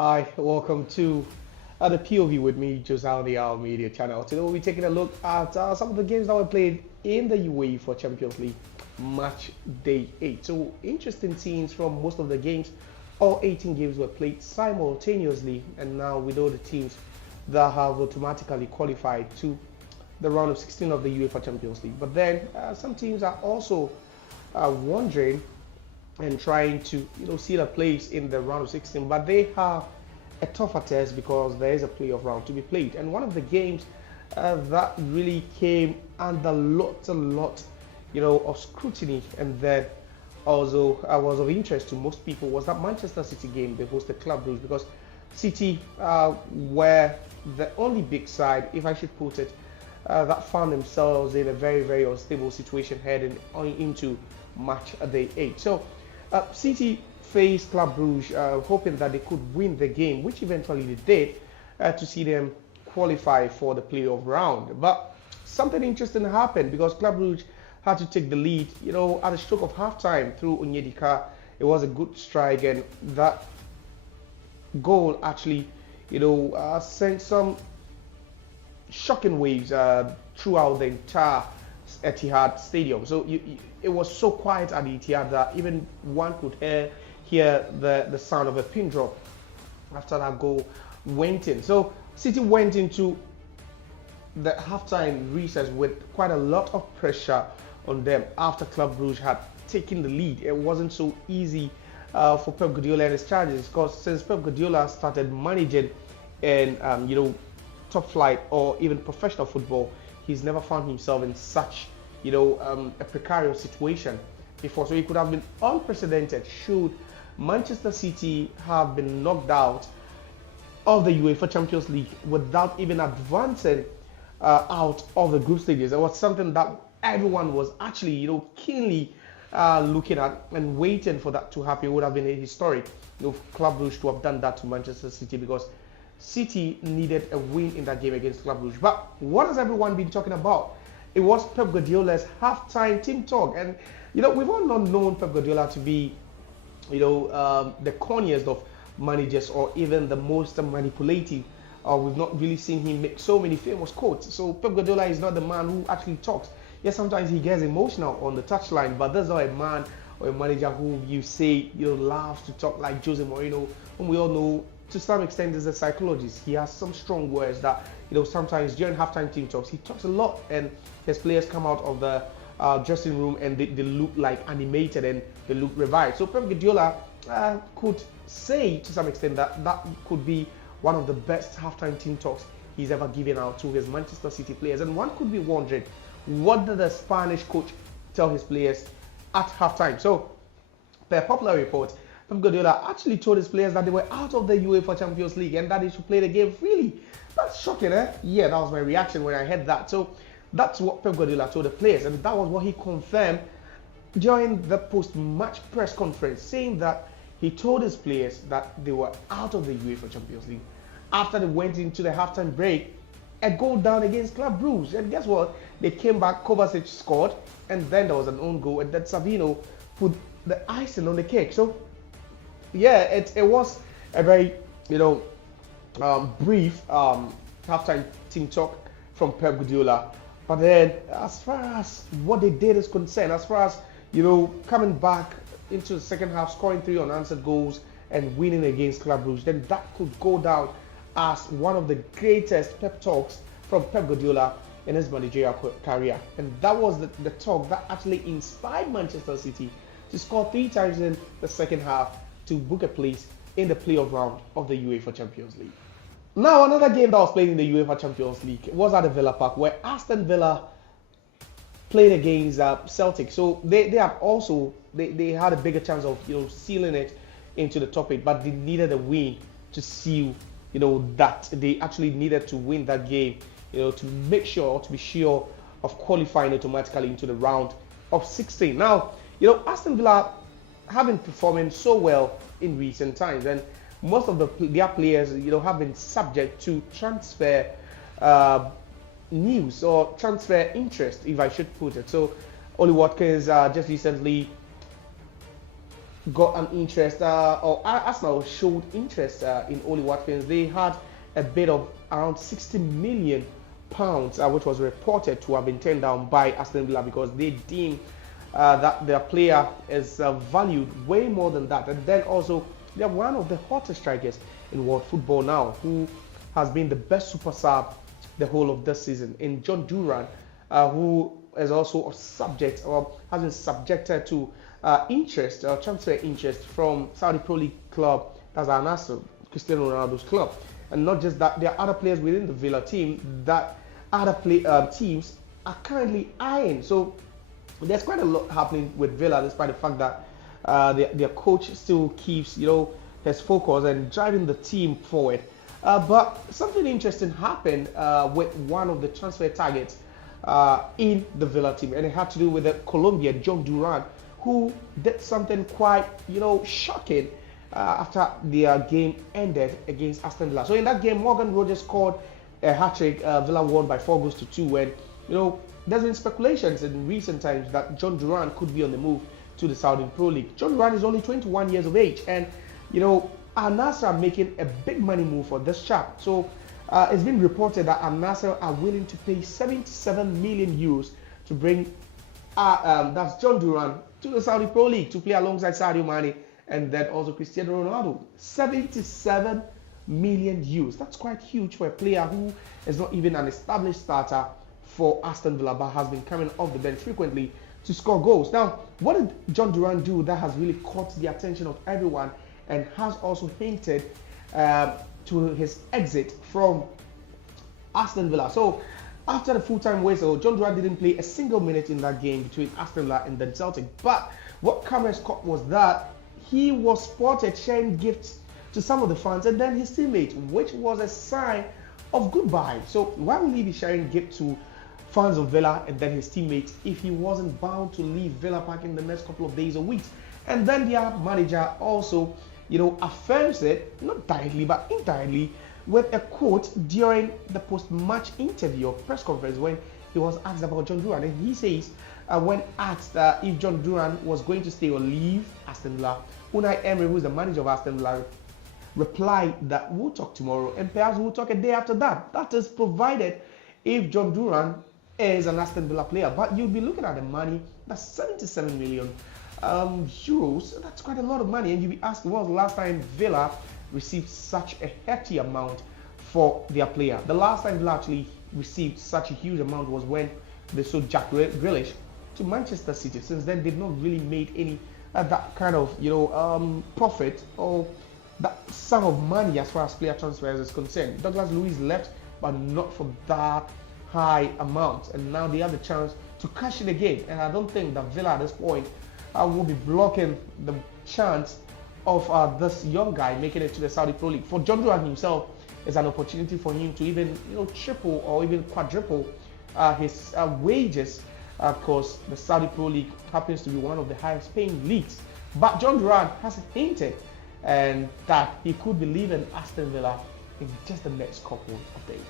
Hi, welcome to the POV with me, Josal the Al Media channel. Today we'll be taking a look at some of the games that were played in the UEFA Champions League match day 8. So interesting scenes from most of the games. All 18 games were played simultaneously, and now we know the teams that have automatically qualified to the round of 16 of the UEFA Champions League. But then some teams are also wondering and trying to seal a place in the round of 16, but they have a tougher test because there is a playoff round to be played. And one of the games that really came under a lot of scrutiny, and then also was of interest to most people, was that Manchester City game. They hosted Club Brugge because City were the only big side, if I should put it, that found themselves in a very unstable situation heading into match day 8. So City faced Club Brugge, hoping that they could win the game, which eventually they did, to see them qualify for the playoff round. But something interesting happened because Club Brugge had to take the lead, at the stroke of halftime through Onyedika. It was a good strike, and that goal actually, sent some shocking waves throughout the entire Etihad Stadium. So it was so quiet at the Etihad that even one could hear the sound of a pin drop after that goal went in. So City went into the halftime recess with quite a lot of pressure on them after Club Brugge had taken the lead. It wasn't so easy for Pep Guardiola and his charges, because since Pep Guardiola started managing in top flight or even professional football, he's never found himself in such a precarious situation before. So it could have been unprecedented should Manchester City have been knocked out of the UEFA Champions League without even advancing out of the group stages. It was something that everyone was actually keenly looking at and waiting for that to happen. It would have been a historic Club Brugge to have done that to Manchester City, because City needed a win in that game against Club Brugge. But what has everyone been talking about? It was Pep Guardiola's halftime team talk, and we've all not known Pep Guardiola to be the corniest of managers, or even the most manipulative. We've not really seen him make so many famous quotes. So Pep Guardiola is not the man who actually talks. Yes, sometimes he gets emotional on the touchline, but there's not a man or a manager who you say loves to talk like Jose Mourinho, whom we all know to some extent is a psychologist. He has some strong words that sometimes during halftime team talks, he talks a lot, and his players come out of the dressing room and they look like animated and they look revived. So Pep Guardiola could say to some extent that could be one of the best halftime team talks he's ever given out to his Manchester City players. And one could be wondering, what did the Spanish coach tell his players at halftime? So, per popular report, Pep Guardiola actually told his players that they were out of the UEFA Champions League and that they should play the game freely. That's shocking, eh? Yeah, that was my reaction when I heard that. So that's what Pep Guardiola told the players, and that was what he confirmed during the post-match press conference, saying that he told his players that they were out of the UEFA Champions League after they went into the halftime break, a goal down against Club Brugge. And guess what? They came back, Kovacic scored, and then there was an own goal, and then Savino put the icing on the cake. So yeah, it was a very brief halftime team talk from Pep Guardiola. But then, as far as what they did is concerned, as far as coming back into the second half, scoring 3 unanswered goals and winning against Club Brugge, then that could go down as one of the greatest pep talks from Pep Guardiola in his managerial career. And that was the talk that actually inspired Manchester City to score 3 times in the second half to book a place in the playoff round of the UEFA Champions League. Now, another game that was played in the UEFA Champions League was at the Villa Park, where Aston Villa played against Celtic. So they had also they had a bigger chance of sealing it into the top 8, but they needed a win to seal that. They actually needed to win that game to make sure, to be sure of qualifying automatically into the round of 16. Now Aston Villa have been performing so well in recent times, and most of their players have been subject to transfer news or transfer interest, if I should put it. So Oli Watkins just recently got an interest, or Arsenal showed interest in Oli Watkins. They had a bid of around 60 million pounds, which was reported to have been turned down by Aston Villa because they deem that their player is valued way more than that. And then also, they're one of the hottest strikers in world football now, who has been the best super sub the whole of this season, in Jhon Duran, who is also a subject, or has been subjected to interest, transfer interest from Saudi Pro League club, that's Al Nassr, Cristiano Ronaldo's club. And not just that, there are other players within the Villa team that other teams are currently eyeing. So there's quite a lot happening with Villa, despite the fact that their coach still keeps, his focus and driving the team forward. But something interesting happened with one of the transfer targets in the Villa team, and it had to do with the Colombian Jhon Duran, who did something quite, shocking after their game ended against Aston Villa. So in that game, Morgan Rogers scored a hat-trick. Villa won by 4-2, and there's been speculations in recent times that Jhon Duran could be on the move to the Saudi Pro League. Jhon Duran is only 21 years of age, and Al Nassr are making a big money move for this chap. So it's been reported that Al Nassr are willing to pay 77 million euros to bring that's Jhon Duran to the Saudi Pro League to play alongside Sadio Mane and then also Cristiano Ronaldo. 77 million euros. That's quite huge for a player who is not even an established starter for Aston Villa, but has been coming off the bench frequently to score goals. Now, what did Jhon Duran do that has really caught the attention of everyone and has also hinted to his exit from Aston Villa? So after the full-time whistle, Jhon Duran didn't play a single minute in that game between Aston Villa and then Celtic. But what cameras caught was that he was spotted sharing gifts to some of the fans and then his teammates, which was a sign of goodbye. So why would he be sharing gifts to fans of Villa and then his teammates if he wasn't bound to leave Villa Park in the next couple of days or weeks? And then their manager also, affirms it, not directly but indirectly, with a quote during the post-match interview or press conference when he was asked about Jhon Duran. And he says, when asked if Jhon Duran was going to stay or leave Aston Villa, Unai Emery, who is the manager of Aston Villa, replied that we'll talk tomorrow and perhaps we'll talk a day after that. That is provided if Jhon Duran is an Aston Villa player. But you'll be looking at the money, that's 77 million euros. That's quite a lot of money. And you'll be asking, when was the last time Villa received such a hefty amount for their player? The last time Villa actually received such a huge amount was when they sold Jack Grealish to Manchester City. Since then, they've not really made any that kind of profit or that sum of money as far as player transfers is concerned. Douglas Luiz left, but not for that high amount, and now they have the chance to cash it again. And I don't think that Villa at this point will be blocking the chance of this young guy making it to the Saudi Pro League. For Jhon Duran himself, it's an opportunity for him to even triple or even quadruple his wages. Of course, the Saudi Pro League happens to be one of the highest paying leagues. But Jhon Duran has hinted and that he could be leaving Aston Villa in just the next couple of days.